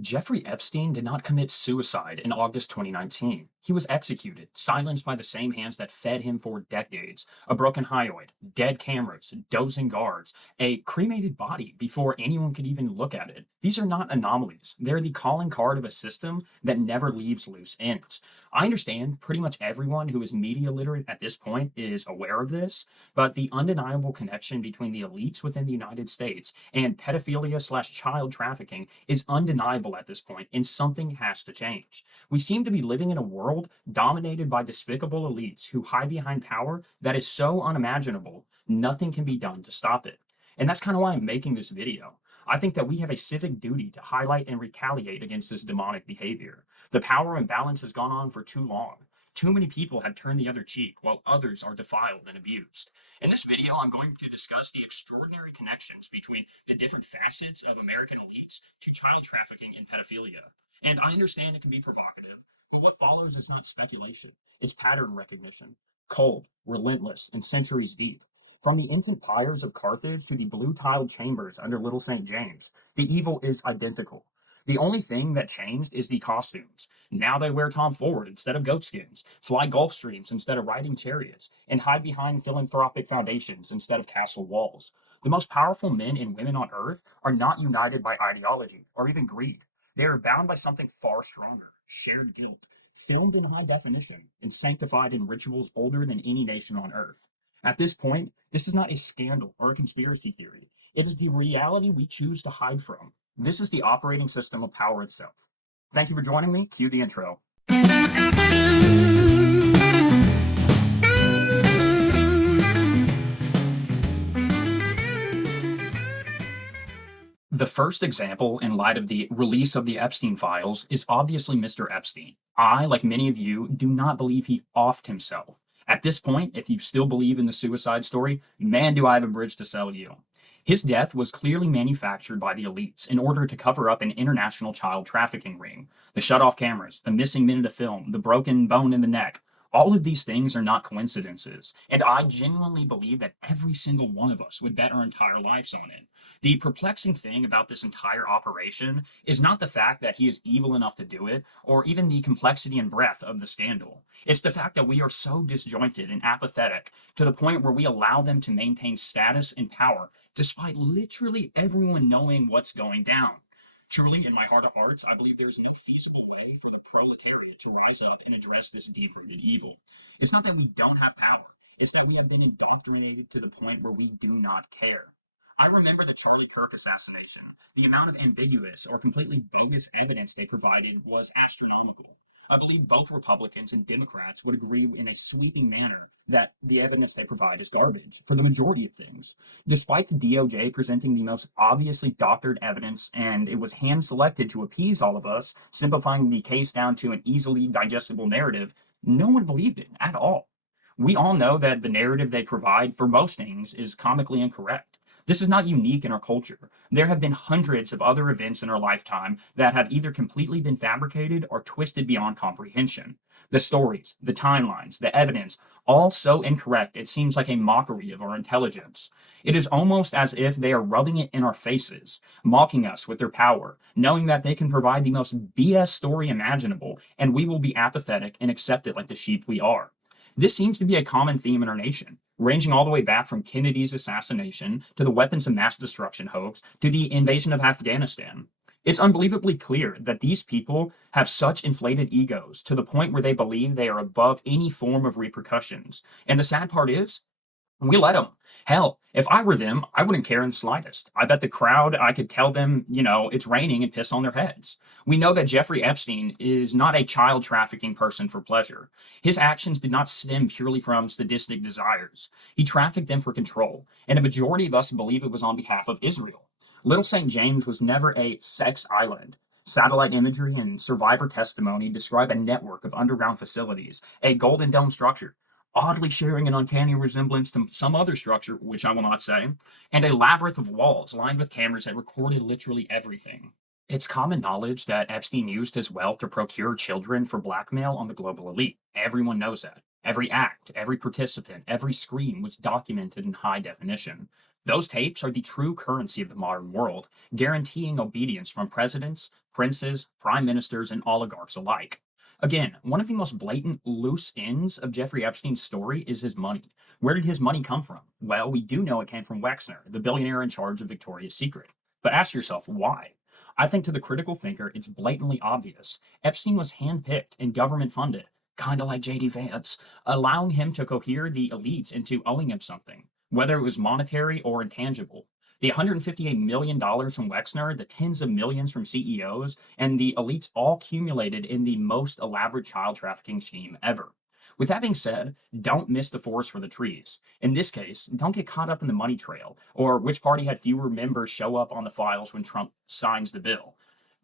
Jeffrey Epstein did not commit suicide in August 2019. He was executed, silenced by the same hands that fed him for decades. A broken hyoid, dead cameras, dozing guards, a cremated body before anyone could even look at it. These are not anomalies. They're the calling card of a system that never leaves loose ends. I understand pretty much everyone who is media literate at this point is aware of this, but the undeniable connection between the elites within the United States and pedophilia/child trafficking is undeniable at this point, and something has to change. We seem to be living in a world dominated by despicable elites who hide behind power that is so unimaginable, nothing can be done to stop it. And that's kind of why I'm making this video. I think that we have a civic duty to highlight and retaliate against this demonic behavior. The power imbalance has gone on for too long. Too many people have turned the other cheek while others are defiled and abused. In this video, I'm going to discuss the extraordinary connections between the different facets of American elites to child trafficking and pedophilia. And I understand it can be provocative, but what follows is not speculation. It's pattern recognition. Cold, relentless, and centuries deep. From the infant pyres of Carthage to the blue-tiled chambers under Little St. James, the evil is identical. The only thing that changed is the costumes. Now they wear Tom Ford instead of goatskins, fly Gulfstreams instead of riding chariots, and hide behind philanthropic foundations instead of castle walls. The most powerful men and women on earth are not united by ideology or even greed. They are bound by something far stronger, shared guilt, filmed in high definition and sanctified in rituals older than any nation on earth. At this point, this is not a scandal or a conspiracy theory. It is the reality we choose to hide from. This is the operating system of power itself. Thank you for joining me. Cue the intro. The first example in light of the release of the Epstein files is obviously Mr. Epstein. I, like many of you, do not believe he offed himself. At this point, if you still believe in the suicide story, man, do I have a bridge to sell you. His death was clearly manufactured by the elites in order to cover up an international child trafficking ring. The shut-off cameras, the missing minute of film, the broken bone in the neck, all of these things are not coincidences, and I genuinely believe that every single one of us would bet our entire lives on it. The perplexing thing about this entire operation is not the fact that he is evil enough to do it, or even the complexity and breadth of the scandal. It's the fact that we are so disjointed and apathetic to the point where we allow them to maintain status and power despite literally everyone knowing what's going down. Truly, in my heart of hearts, I believe there is no feasible way for the proletariat to rise up and address this deep-rooted evil. It's not that we don't have power. It's that we have been indoctrinated to the point where we do not care. I remember the Charlie Kirk assassination. The amount of ambiguous or completely bogus evidence they provided was astronomical. I believe both Republicans and Democrats would agree in a sweeping manner that the evidence they provide is garbage for the majority of things. Despite the DOJ presenting the most obviously doctored evidence, and it was hand-selected to appease all of us, simplifying the case down to an easily digestible narrative, no one believed it at all. We all know that the narrative they provide for most things is comically incorrect. This is not unique in our culture. There have been hundreds of other events in our lifetime that have either completely been fabricated or twisted beyond comprehension. The stories, the timelines, the evidence, all so incorrect it seems like a mockery of our intelligence. It is almost as if they are rubbing it in our faces, mocking us with their power, knowing that they can provide the most BS story imaginable, and we will be apathetic and accept it like the sheep we are. This seems to be a common theme in our nation, ranging all the way back from Kennedy's assassination to the weapons of mass destruction hoax to the invasion of Afghanistan. It's unbelievably clear that these people have such inflated egos to the point where they believe they are above any form of repercussions. And the sad part is, we let them. Hell, if I were them, I wouldn't care in the slightest. I bet the crowd, I could tell them, it's raining and piss on their heads. We know that Jeffrey Epstein is not a child trafficking person for pleasure. His actions did not stem purely from sadistic desires. He trafficked them for control, and a majority of us believe it was on behalf of Israel. Little St. James was never a sex island. Satellite imagery and survivor testimony describe a network of underground facilities, a golden dome structure, oddly sharing an uncanny resemblance to some other structure, which I will not say, and a labyrinth of walls lined with cameras that recorded literally everything. It's common knowledge that Epstein used his wealth to procure children for blackmail on the global elite. Everyone knows that. Every act, every participant, every scream was documented in high definition. Those tapes are the true currency of the modern world, guaranteeing obedience from presidents, princes, prime ministers, and oligarchs alike. Again, one of the most blatant loose ends of Jeffrey Epstein's story is his money. Where did his money come from? Well, we do know it came from Wexner, the billionaire in charge of Victoria's Secret. But ask yourself, why? I think to the critical thinker, it's blatantly obvious. Epstein was handpicked and government funded, kind of like JD Vance, allowing him to cohere the elites into owing him something, whether it was monetary or intangible. The $158 million from Wexner, the tens of millions from CEOs, and the elites all accumulated in the most elaborate child trafficking scheme ever. With that being said, don't miss the forest for the trees. In this case, don't get caught up in the money trail or which party had fewer members show up on the files when Trump signs the bill.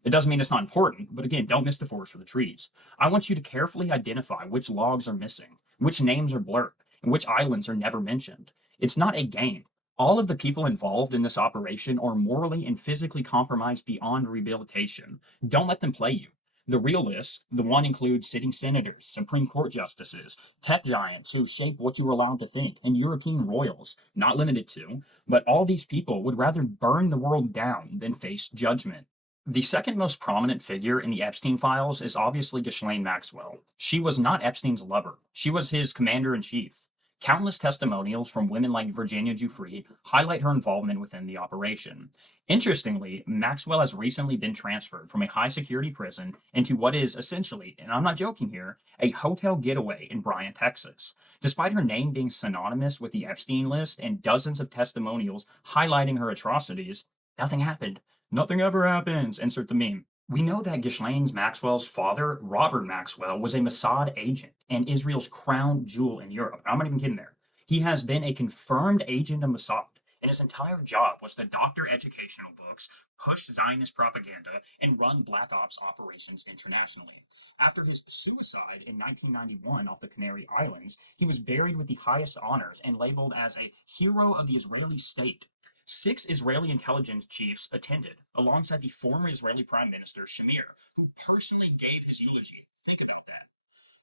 It doesn't mean it's not important, but again, don't miss the forest for the trees. I want you to carefully identify which logs are missing, which names are blurred, and which islands are never mentioned. It's not a game. All of the people involved in this operation are morally and physically compromised beyond rehabilitation. Don't let them play you. The real list, the one includes sitting senators, Supreme Court justices, tech giants who shape what you're allowed to think, and European royals, not limited to, but all these people would rather burn the world down than face judgment. The second most prominent figure in the Epstein files is obviously Ghislaine Maxwell. She was not Epstein's lover. She was his commander-in-chief. Countless testimonials from women like Virginia Giuffre highlight her involvement within the operation. Interestingly, Maxwell has recently been transferred from a high-security prison into what is essentially, and I'm not joking here, a hotel getaway in Bryan, Texas. Despite her name being synonymous with the Epstein list and dozens of testimonials highlighting her atrocities, nothing happened. Nothing ever happens. Insert the meme. We know that Ghislaine Maxwell's father, Robert Maxwell, was a Mossad agent and Israel's crown jewel in Europe. I'm not even kidding there. He has been a confirmed agent of Mossad, and his entire job was to doctor educational books, push Zionist propaganda, and run Black Ops operations internationally. After his suicide in 1991 off the Canary Islands, he was buried with the highest honors and labeled as a hero of the Israeli state. 6 Israeli intelligence chiefs attended, alongside the former Israeli Prime Minister Shamir, who personally gave his eulogy. Think about that.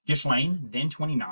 Ghislaine, then 29,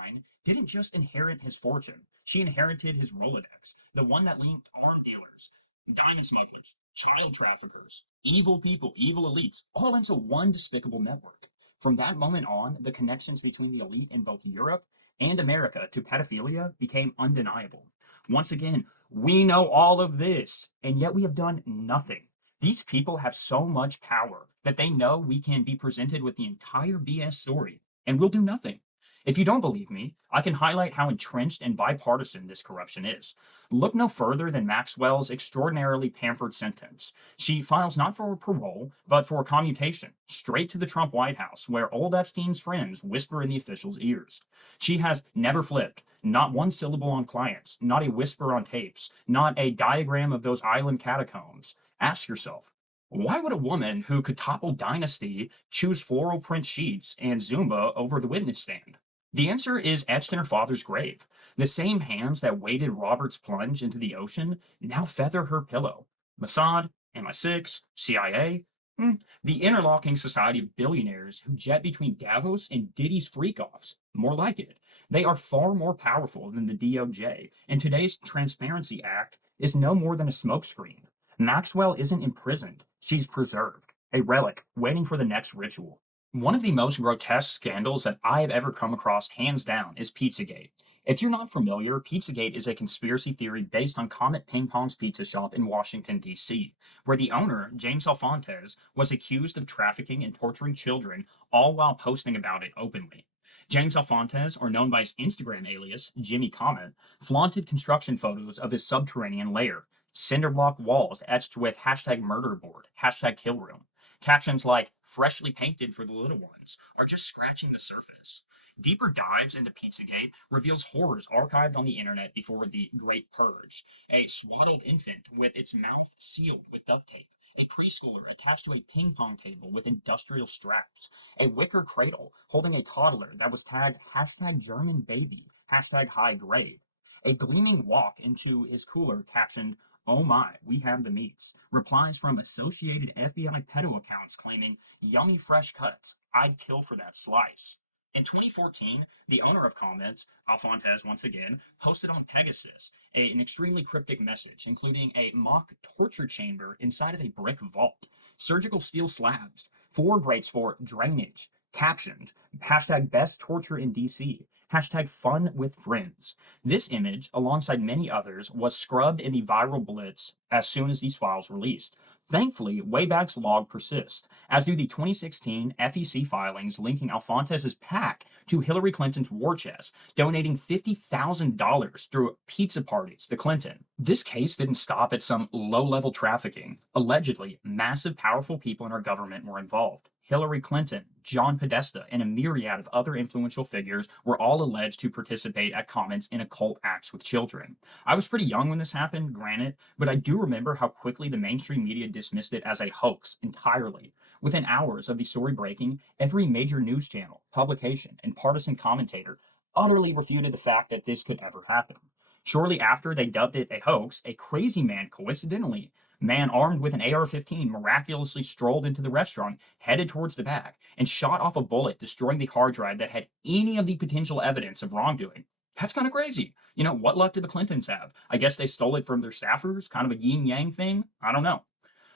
didn't just inherit his fortune. She inherited his Rolodex, the one that linked armed dealers, diamond smugglers, child traffickers, evil people, evil elites, all into one despicable network. From that moment on, the connections between the elite in both Europe and America to pedophilia became undeniable. Once again, we know all of this, and yet we have done nothing. These people have so much power that they know we can be presented with the entire BS story, and we'll do nothing. If you don't believe me, I can highlight how entrenched and bipartisan this corruption is. Look no further than Maxwell's extraordinarily pampered sentence. She files not for parole, but for commutation, straight to the Trump White House, where old Epstein's friends whisper in the officials' ears. She has never flipped, not one syllable on clients, not a whisper on tapes, not a diagram of those island catacombs. Ask yourself, why would a woman who could topple dynasty choose floral print sheets and Zumba over the witness stand? The answer is etched in her father's grave. The same hands that weighted Robert's plunge into the ocean now feather her pillow. Mossad, MI6, CIA, the interlocking society of billionaires who jet between Davos and Diddy's freak-offs. More like it. They are far more powerful than the DOJ, and today's Transparency Act is no more than a smokescreen. Maxwell isn't imprisoned. She's preserved. A relic, waiting for the next ritual. One of the most grotesque scandals that I have ever come across, hands down, is Pizzagate. If you're not familiar, Pizzagate is a conspiracy theory based on Comet Ping Pong's pizza shop in Washington, D.C., where the owner, James Alfontes, was accused of trafficking and torturing children, all while posting about it openly. James Alfontes, or known by his Instagram alias, Jimmy Comet, flaunted construction photos of his subterranean lair, cinderblock walls etched with hashtag murderboard, hashtag killroom. Captions like, freshly painted for the little ones, are just scratching the surface. Deeper dives into Pizzagate reveals horrors archived on the internet before the Great Purge. A swaddled infant with its mouth sealed with duct tape. A preschooler attached to a ping pong table with industrial straps. A wicker cradle holding a toddler that was tagged hashtag German baby, hashtag high grade. A gleaming walk into his cooler captioned, "Oh my, we have the meats." Replies from associated FBI pedo accounts claiming, "Yummy fresh cuts. I'd kill for that slice." In 2014, the owner of Comments, Alfontes once again, posted on Pegasus an extremely cryptic message, including a mock torture chamber inside of a brick vault, surgical steel slabs, 4 breaks for drainage, captioned, hashtag best torture in DC, hashtag fun with friends. This image, alongside many others, was scrubbed in the viral blitz as soon as these files released. Thankfully, Wayback's Log persists, as do the 2016 FEC filings linking Alfonte's PAC to Hillary Clinton's war chest, donating $50,000 through pizza parties to Clinton. This case didn't stop at some low-level trafficking. Allegedly, massive, powerful people in our government were involved. Hillary Clinton, John Podesta, and a myriad of other influential figures were all alleged to participate at comments in occult acts with children. I was pretty young when this happened, granted, but I do remember how quickly the mainstream media dismissed it as a hoax entirely. Within hours of the story breaking, every major news channel, publication, and partisan commentator utterly refuted the fact that this could ever happen. Shortly after they dubbed it a hoax, a crazy man, coincidentally, man armed with an AR-15 miraculously strolled into the restaurant, headed towards the back, and shot off a bullet, destroying the hard drive that had any of the potential evidence of wrongdoing. That's kind of crazy. You know, what luck did the Clintons have? I guess they stole it from their staffers, kind of a yin-yang thing? I don't know.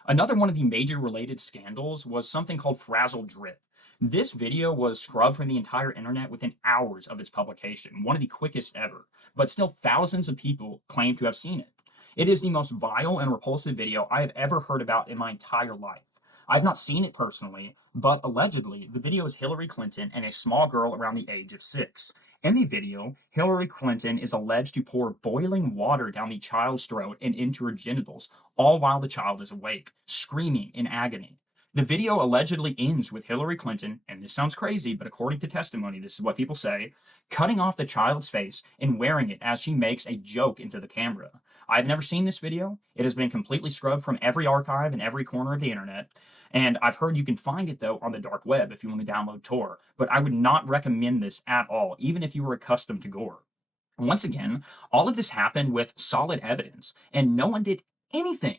Another one of the major related scandals was something called Frazzle Drip. This video was scrubbed from the entire internet within hours of its publication, one of the quickest ever, but still thousands of people claim to have seen it. It is the most vile and repulsive video I have ever heard about in my entire life. I've not seen it personally, but allegedly, the video is Hillary Clinton and a small girl around the age of 6. In the video, Hillary Clinton is alleged to pour boiling water down the child's throat and into her genitals, all while the child is awake, screaming in agony. The video allegedly ends with Hillary Clinton, and this sounds crazy, but according to testimony, this is what people say, cutting off the child's face and wearing it as she makes a joke into the camera. I've never seen this video. It has been completely scrubbed from every archive in every corner of the internet. And I've heard you can find it, though, on the dark web if you want to download Tor. But I would not recommend this at all, even if you were accustomed to gore. Once again, all of this happened with solid evidence, and no one did anything.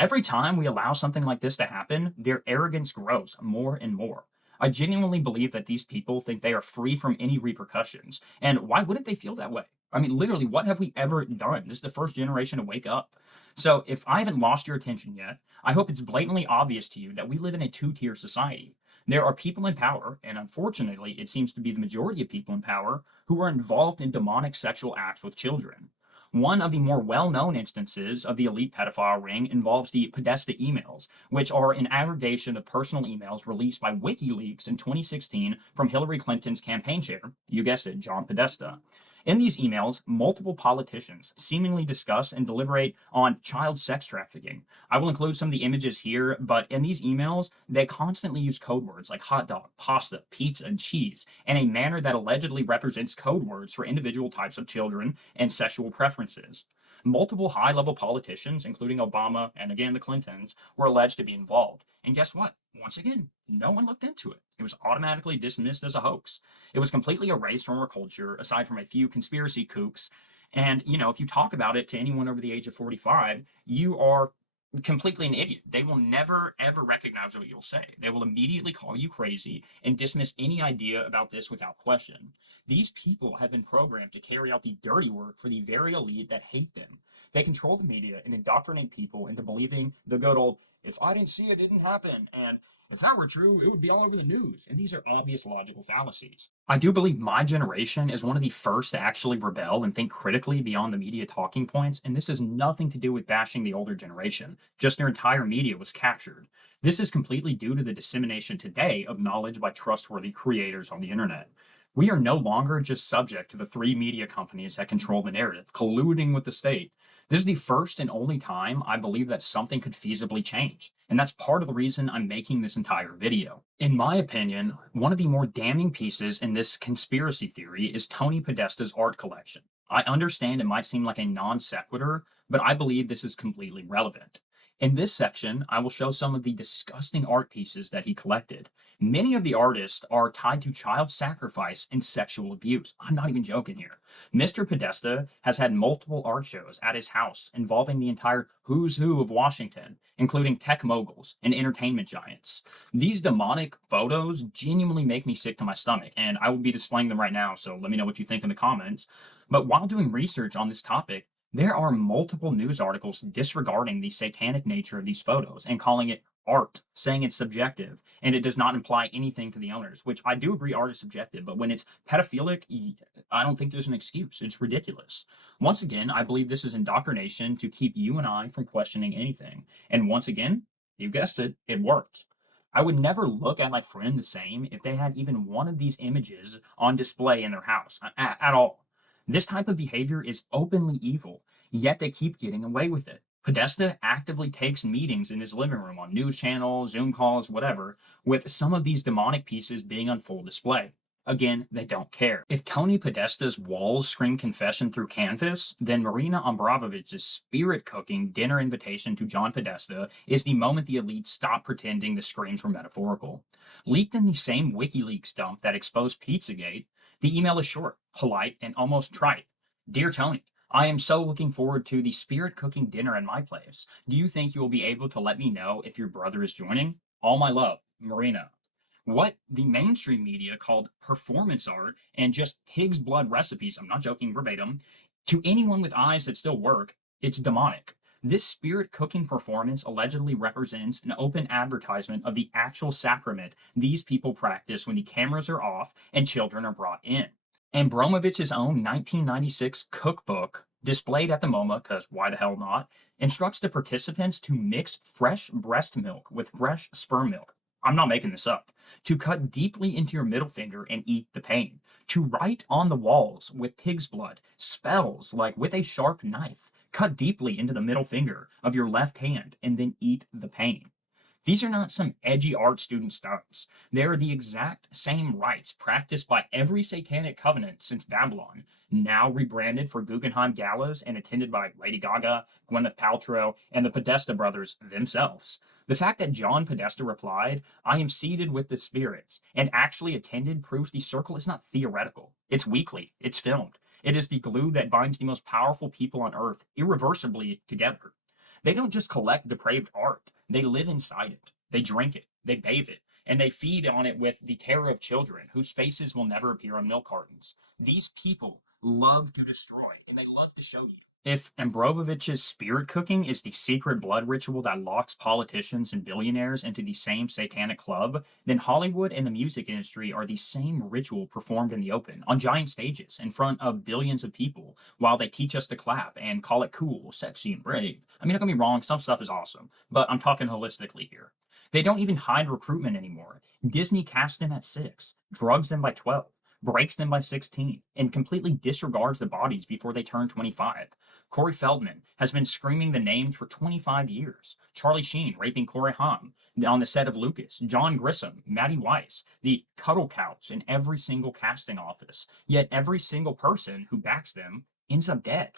Every time we allow something like this to happen, their arrogance grows more and more. I genuinely believe that these people think they are free from any repercussions. And why wouldn't they feel that way? I mean, literally, what have we ever done? This is the first generation to wake up. So if I haven't lost your attention yet, I hope it's blatantly obvious to you that we live in a two-tier society. There are people in power, and unfortunately, it seems to be the majority of people in power, who are involved in demonic sexual acts with children. One of the more well-known instances of the elite pedophile ring involves the Podesta emails, which are an aggregation of personal emails released by WikiLeaks in 2016 from Hillary Clinton's campaign chair, you guessed it, John Podesta. In these emails, multiple politicians seemingly discuss and deliberate on child sex trafficking. I will include some of the images here, but in these emails, they constantly use code words like hot dog, pasta, pizza, and cheese in a manner that allegedly represents code words for individual types of children and sexual preferences. Multiple high-level politicians, including Obama and again the Clintons, were alleged to be involved. And guess what? Once again, no one looked into it. It was automatically dismissed as a hoax. It was completely erased from our culture, aside from a few conspiracy kooks. And, you know, if you talk about it to anyone over the age of 45, you are completely an idiot. They will never, ever recognize what you'll say. They will immediately call you crazy and dismiss any idea about this without question. These people have been programmed to carry out the dirty work for the very elite that hate them. They control the media and indoctrinate people into believing the good old, if I didn't see it, it didn't happen, and if that were true, it would be all over the news. And these are obvious logical fallacies. I do believe my generation is one of the first to actually rebel and think critically beyond the media talking points, and this has nothing to do with bashing the older generation. Just their entire media was captured. This is completely due to the dissemination today of knowledge by trustworthy creators on the internet. We are no longer just subject to the 3 media companies that control the narrative, colluding with the state. This is the first and only time I believe that something could feasibly change, and that's part of the reason I'm making this entire video. In my opinion, one of the more damning pieces in this conspiracy theory is Tony Podesta's art collection. I understand it might seem like a non sequitur, but I believe this is completely relevant. In this section, I will show some of the disgusting art pieces that he collected. Many of the artists are tied to child sacrifice and sexual abuse. I'm not even joking here. Mr. Podesta has had multiple art shows at his house involving the entire who's who of Washington, including tech moguls and entertainment giants. These demonic photos genuinely make me sick to my stomach, and I will be displaying them right now, so let me know what you think in the comments. But while doing research on this topic, there are multiple news articles disregarding the satanic nature of these photos and calling it art, saying it's subjective and it does not imply anything to the owners, which I do agree art is subjective, but when it's pedophilic, I don't think there's an excuse. It's ridiculous. Once again, I believe this is indoctrination to keep you and I from questioning anything. And once again, you guessed it, it worked. I would never look at my friend the same if they had even one of these images on display in their house at all. This type of behavior is openly evil, yet they keep getting away with it. Podesta actively takes meetings in his living room on news channels, Zoom calls, whatever, with some of these demonic pieces being on full display. Again, they don't care. If Tony Podesta's walls scream confession through canvas, then Marina Abramovich's spirit-cooking dinner invitation to John Podesta is the moment the elites stop pretending the screams were metaphorical. Leaked in the same WikiLeaks dump that exposed Pizzagate, the email is short, polite, and almost trite. Dear Tony, I am so looking forward to the spirit-cooking dinner at my place. Do you think you will be able to let me know if your brother is joining? All my love, Marina. What the mainstream media called performance art and just pig's blood recipes, I'm not joking verbatim, to anyone with eyes that still work, it's demonic. This spirit cooking performance allegedly represents an open advertisement of the actual sacrament these people practice when the cameras are off and children are brought in. Abramovich's own 1996 cookbook, displayed at the MoMA, because why the hell not, instructs the participants to mix fresh breast milk with fresh sperm milk. I'm not making this up. To cut deeply into your middle finger and eat the pain. To write on the walls with pig's blood spells like with a sharp knife. Cut deeply into the middle finger of your left hand and then eat the pain. These are not some edgy art student stunts. They are the exact same rites practiced by every satanic covenant since Babylon, now rebranded for Guggenheim galas and attended by Lady Gaga, Gwyneth Paltrow, and the Podesta brothers themselves. The fact that John Podesta replied, I am seated with the spirits, and actually attended proves the circle is not theoretical. It's weekly. It's filmed. It is the glue that binds the most powerful people on earth irreversibly together. They don't just collect depraved art. They live inside it. They drink it. They bathe it. And they feed on it with the terror of children whose faces will never appear on milk cartons. These people love to destroy, and they love to show you. If Abramovich's spirit cooking is the secret blood ritual that locks politicians and billionaires into the same satanic club, then Hollywood and the music industry are the same ritual performed in the open, on giant stages, in front of billions of people, while they teach us to clap and call it cool, sexy, and brave. I mean, don't get me wrong, some stuff is awesome, but I'm talking holistically here. They don't even hide recruitment anymore. Disney casts them at 6, drugs them by 12, breaks them by 16, and completely disregards the bodies before they turn 25. Corey Feldman has been screaming the names for 25 years. Charlie Sheen raping Corey Haim on the set of Lucas. John Grissom, Maddie Weiss, the cuddle couch in every single casting office. Yet every single person who backs them ends up dead.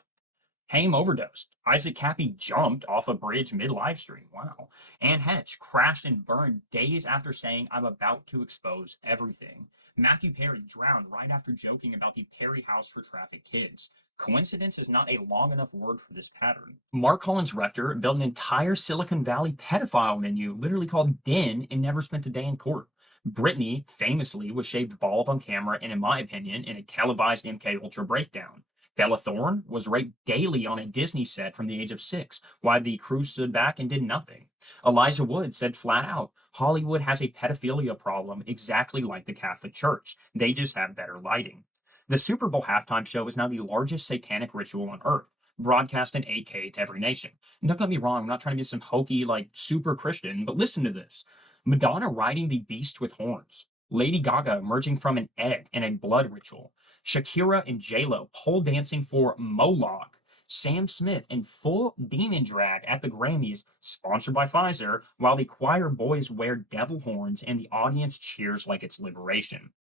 Haim overdosed. Isaac Cappy jumped off a bridge mid-live stream. Wow. Anne Heche crashed and burned days after saying, I'm about to expose everything. Matthew Perry drowned right after joking about the Perry House for Trafficked Kids. Coincidence is not a long enough word for this pattern. Mark Collins Rector built an entire Silicon Valley pedophile menu, literally called Den, and never spent a day in court. Britney famously was shaved bald on camera and, in my opinion, in a televised MK Ultra breakdown. Bella Thorne was raped daily on a Disney set from the age of 6, while the crew stood back and did nothing. Elijah Wood said flat out, Hollywood has a pedophilia problem exactly like the Catholic Church. They just have better lighting. The Super Bowl halftime show is now the largest satanic ritual on earth, broadcast in 8K to every nation. And don't get me wrong, I'm not trying to be some hokey, super Christian, but listen to this. Madonna riding the beast with horns. Lady Gaga emerging from an egg in a blood ritual. Shakira and J-Lo pole dancing for Moloch. Sam Smith in full demon drag at the Grammys, sponsored by Pfizer, while the choir boys wear devil horns and the audience cheers like it's liberation.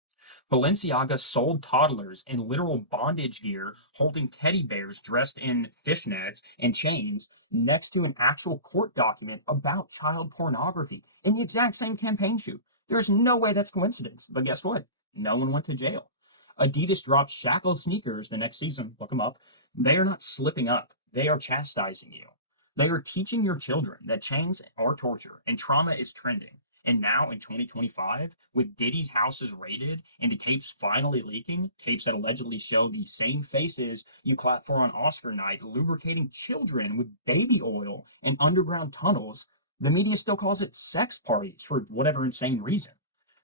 Balenciaga sold toddlers in literal bondage gear, holding teddy bears dressed in fishnets and chains next to an actual court document about child pornography in the exact same campaign shoot. There's no way that's coincidence, but guess what? No one went to jail. Adidas dropped shackled sneakers the next season. Look them up. They are not slipping up. They are chastising you. They are teaching your children that chains are torture and trauma is trending. And now in 2025, with Diddy's houses raided and the tapes finally leaking, tapes that allegedly show the same faces you clap for on Oscar night, lubricating children with baby oil and underground tunnels, The media still calls it sex parties for whatever insane reason.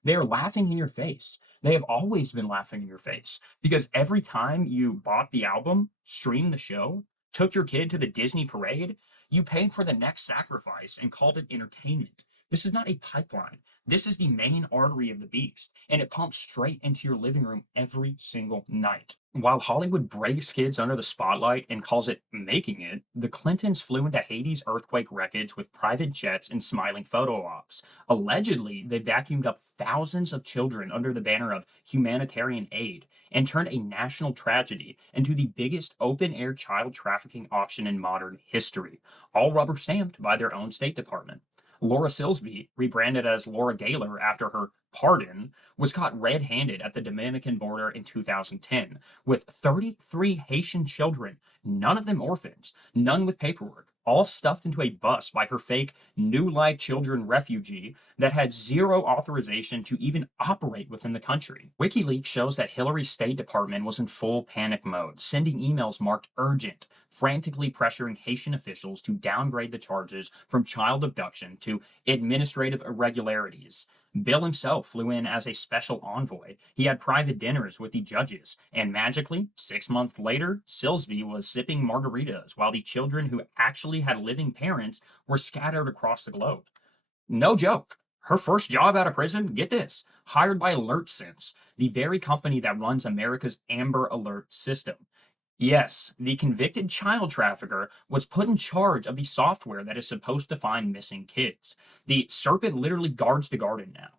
They are laughing in your face. They have always been laughing in your face because every time you bought the album, streamed the show, took your kid to the Disney parade, you paid for the next sacrifice and called it entertainment. This is not a pipeline. This is the main artery of the beast, and it pumps straight into your living room every single night. While Hollywood breaks kids under the spotlight and calls it making it, the Clintons flew into Haiti's earthquake wreckage with private jets and smiling photo ops. Allegedly, they vacuumed up thousands of children under the banner of humanitarian aid and turned a national tragedy into the biggest open air child trafficking auction in modern history, all rubber stamped by their own State Department. Laura Silsby, rebranded as Laura Gaylor after her pardon, was caught red handed at the Dominican border in 2010 with 33 Haitian children, none of them orphans, none with paperwork, all stuffed into a bus by her fake New Life Children refugee that had zero authorization to even operate within the country. WikiLeaks shows that Hillary's State Department was in full panic mode, sending emails marked urgent, frantically pressuring Haitian officials to downgrade the charges from child abduction to administrative irregularities. Bill himself flew in as a special envoy. He had private dinners with the judges, and magically, 6 months later, Silsby was sipping margaritas while the children who actually had living parents were scattered across the globe. No joke. Her first job out of prison, get this, hired by AlertSense, the very company that runs America's Amber Alert system. Yes, the convicted child trafficker was put in charge of the software that is supposed to find missing kids. The serpent literally guards the garden now.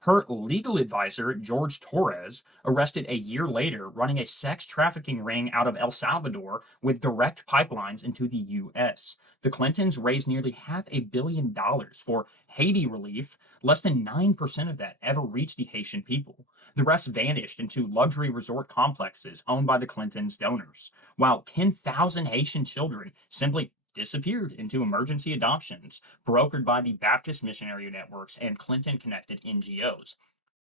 Her legal advisor, George Torres, arrested a year later, running a sex trafficking ring out of El Salvador with direct pipelines into the U.S. The Clintons raised nearly $500 million for Haiti relief. Less than 9% of that ever reached the Haitian people. The rest vanished into luxury resort complexes owned by the Clintons' donors, while 10,000 Haitian children simply disappeared into emergency adoptions brokered by the Baptist missionary networks and Clinton connected NGOs.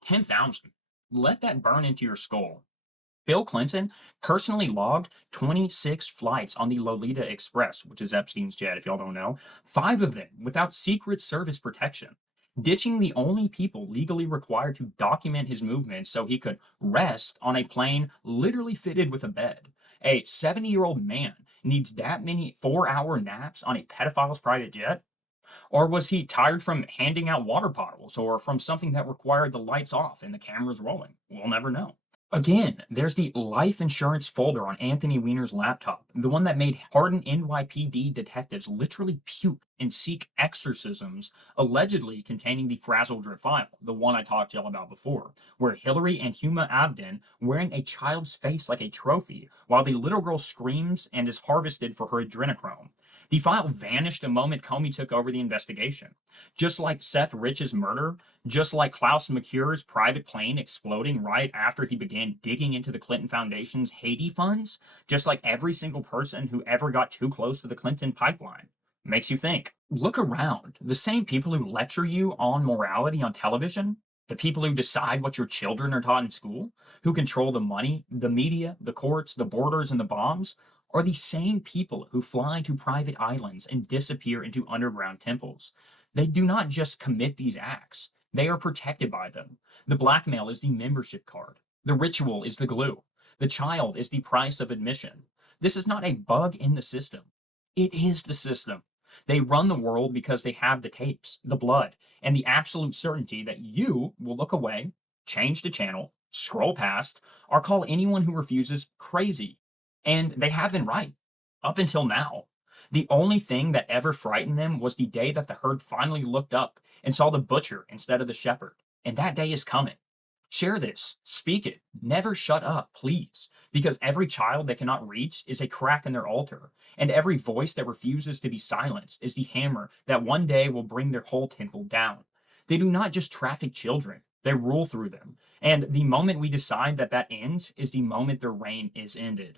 10,000. Let that burn into your skull. Bill Clinton personally logged 26 flights on the Lolita Express, which is Epstein's jet, if y'all don't know, 5 of them without Secret Service protection, ditching the only people legally required to document his movements so he could rest on a plane literally fitted with a bed. A 70-year-old man needs that many 4-hour naps on a pedophile's private jet? Or was he tired from handing out water bottles or from something that required the lights off and the cameras rolling? We'll never know. Again, there's the life insurance folder on Anthony Weiner's laptop, the one that made hardened NYPD detectives literally puke and seek exorcisms, allegedly containing the Frazzle Drip file, the one I talked to y'all about before, where Hillary and Huma Abedin wearing a child's face like a trophy, while the little girl screams and is harvested for her adrenochrome. The file vanished the moment Comey took over the investigation. Just like Seth Rich's murder, just like Klaus McCure's private plane exploding right after he began digging into the Clinton Foundation's Haiti funds, just like every single person who ever got too close to the Clinton pipeline. Makes you think. Look around. The same people who lecture you on morality on television, the people who decide what your children are taught in school, who control the money, the media, the courts, the borders, and the bombs, are the same people who fly to private islands and disappear into underground temples. They do not just commit these acts, they are protected by them. The blackmail is the membership card. The ritual is the glue. The child is the price of admission. This is not a bug in the system. It is the system. They run the world because they have the tapes, the blood, and the absolute certainty that you will look away, change the channel, scroll past, or call anyone who refuses crazy. And they have been right, up until now. The only thing that ever frightened them was the day that the herd finally looked up and saw the butcher instead of the shepherd. And that day is coming. Share this, speak it, never shut up, please, because every child they cannot reach is a crack in their altar, and every voice that refuses to be silenced is the hammer that one day will bring their whole temple down. They do not just traffic children, they rule through them, and the moment we decide that that ends is the moment their reign is ended.